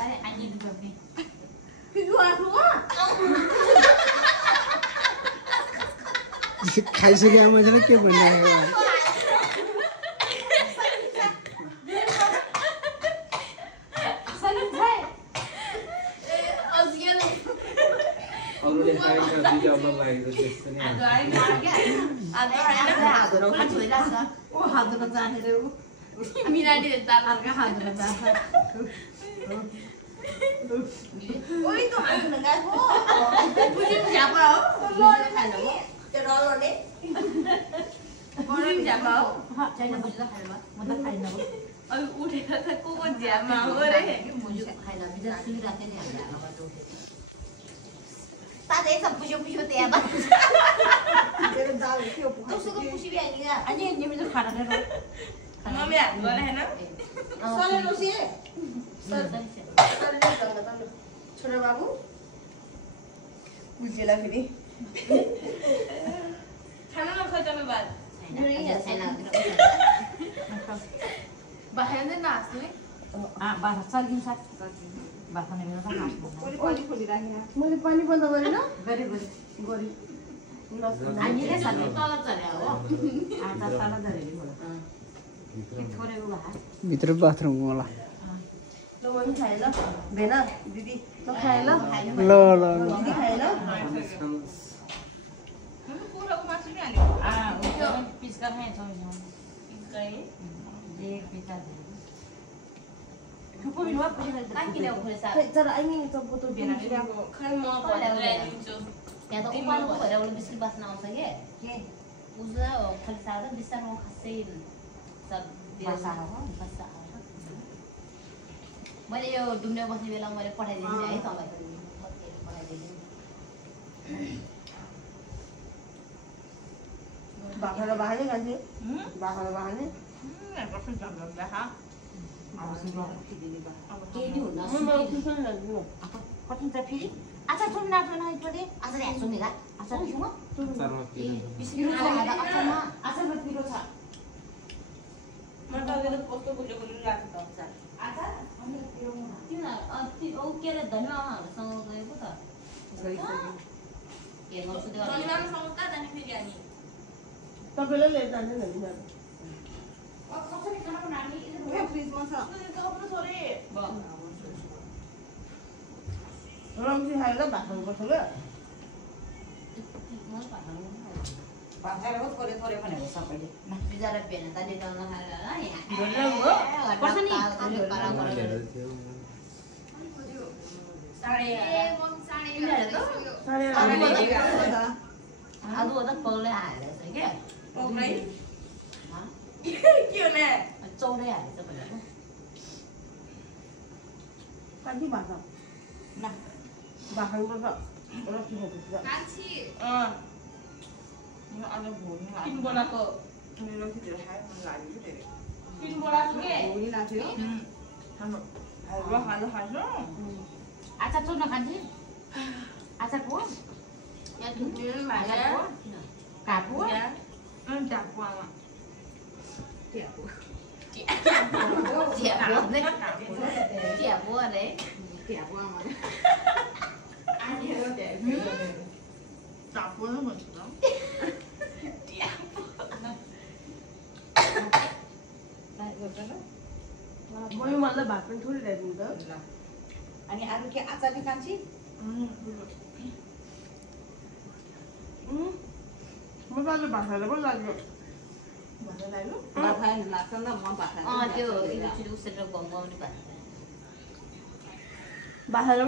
अरे आइए भी करते खाइसक्यो मैले के भनिरहेको छोरा बाबू बुझेला फेरि खाना नखाइसके बाद बाहेर नाच्ने बाह्र चल्किन्छ बाख्रा मेरो त नाच्नु मैले पानी बन्द गरेन गरी हामीले सबै तल चले हो आटा तल झरेको होला थोरै उगा भित्र बाथरुम होला ल मम्मी खाए ल भेना दिदी ल खाए ल दिदी खाए ल कुखुराको मासु नि हाल्यो पिस्का खाएछ तर आई मिन त बोतल भेना खै म ल्याइदिन्छु यहाँ त उपालको भएर एउटा बिस्कुट बास्न आउँछ के उजा खाली सादा बिस्तारमा खासै सब बासा हो बासा मैले यो डुम्ने बस्ने बेला मैले पठाइदिन्छु है तपाईहरु पठाइदिन्छु बाख्रा बाहाने खान्छे बाख्रा बाहाने कठिन छ फेरि आचार थोरै नाच्नु नआइ परे आचार ह्याच्छु नि आचार दिउँ आचारमा पिरो छ मलाई कस्तो बुझेको लाग्छ त आचार अनि पिरो किन ओ के रे धनियामाहरूसँग गएको त के गर्छु त्यो धनियामासँग कहाँ जाने फेरि अनि तपाईलाई लिएर जान्छ नि कसरी खाना बनाउने ए फ्रिजमा छ कपडा छोरे रम्सी खाएर भात खानुपर्छ ल बाजार हो थोरै थोरै भनेको सबैले बिजार पेन त दिँदा नखाएर आज त पौले हालेछ क्या पौलै के हो ने चौरै हालेछ भनेको कति भात ना बाख्राको रक्सी खानुपर्छ कान्छी यो आज भोलि किन बनाएको मेरो खिचेर खाए मन लाग्यो धेरै किन बनाएको के भोलि लाग्यो हाम्रो हलुवा खानु आचार चोर्न खान्छे आचार पो यहाँ थुप्रै आचार पो कापो टापु आमा Tiapo đấy. Tiapo mà. Ai nhớ để. Tiapo nó mình lắm. Tiapo. Đây rồi cái đó. Moi मला भात पण थोडी द्यायची होतं. आणि आलू के आचार नि कांची? मलाई भात खाएर पनि लाग्यो. भात लाग्यो? भात खाएन लाग्छ नि त म भात खाएन. त्यो इलेक्ट्रिक उसेर गम गम नि भात. भात